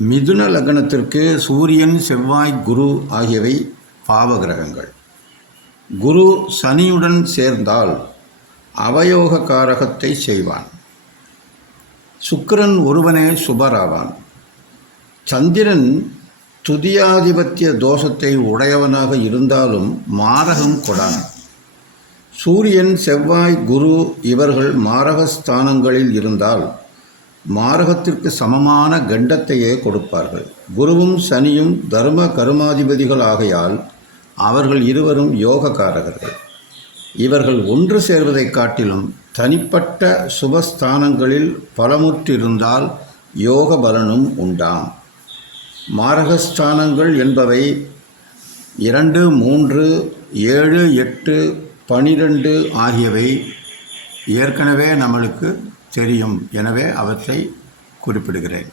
மிதுன லக்னத்திற்கு சூரியன், செவ்வாய், குரு ஆகியவை பாவகிரகங்கள். குரு சனியுடன் சேர்ந்தால் அவயோக காரகத்தை செய்வான். சுக்கிரன் ஒருவனே சுபராவான். சந்திரன் துதியாதிபத்திய தோஷத்தை உடையவனாக இருந்தாலும் மாரகம் கொடான். சூரியன், செவ்வாய், குரு இவர்கள் மாரகஸ்தானங்களில் இருந்தால் மாரகத்திற்கு சமமான கண்டத்தையே கொடுப்பார்கள். குருவும் சனியும் தர்ம கருமாதிபதிகள் ஆகையால் அவர்கள் இருவரும் யோகக்காரகர்கள். இவர்கள் ஒன்று சேர்வதைக் காட்டிலும் தனிப்பட்ட சுபஸ்தானங்களில் பலமுற்றிருந்தால் யோக பலனும் உண்டாம். மாரகஸ்தானங்கள் என்பவை 2, 3, 7, 8, 12 ஆகியவை ஏற்கனவே நம்மளுக்கு தெரியும். எனவே அவற்றை குறிப்பிடுகிறேன்.